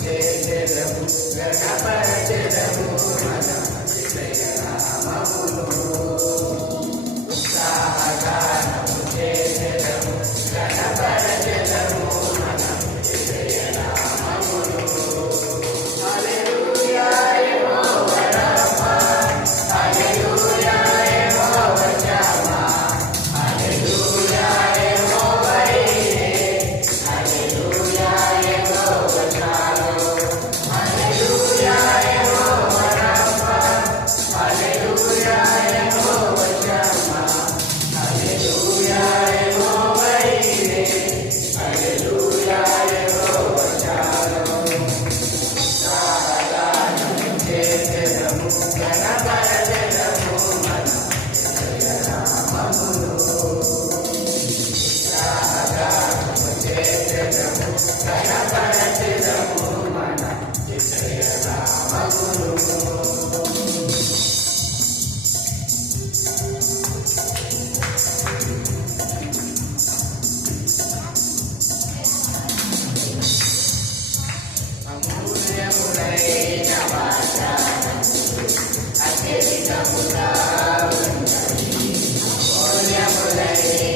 చేసెదము గణపరచెదము మన చిత్తయ నామములు ఉత్సాహగానము చేసెదము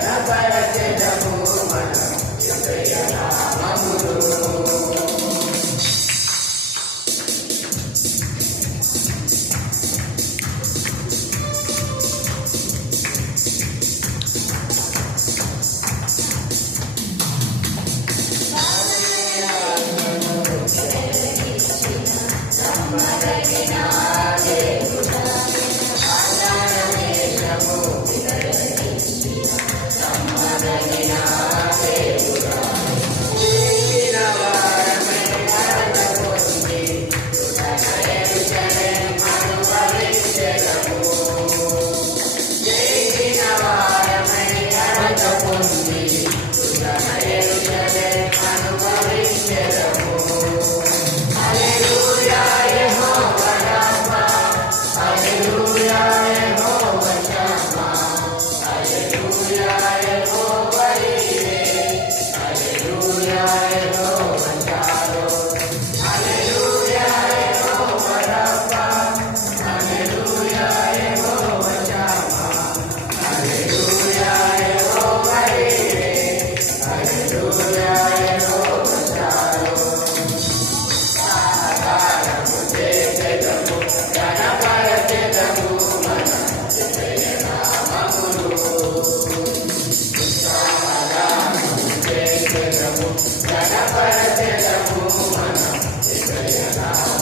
Gonna Israel. జనము జనపర జనము మనం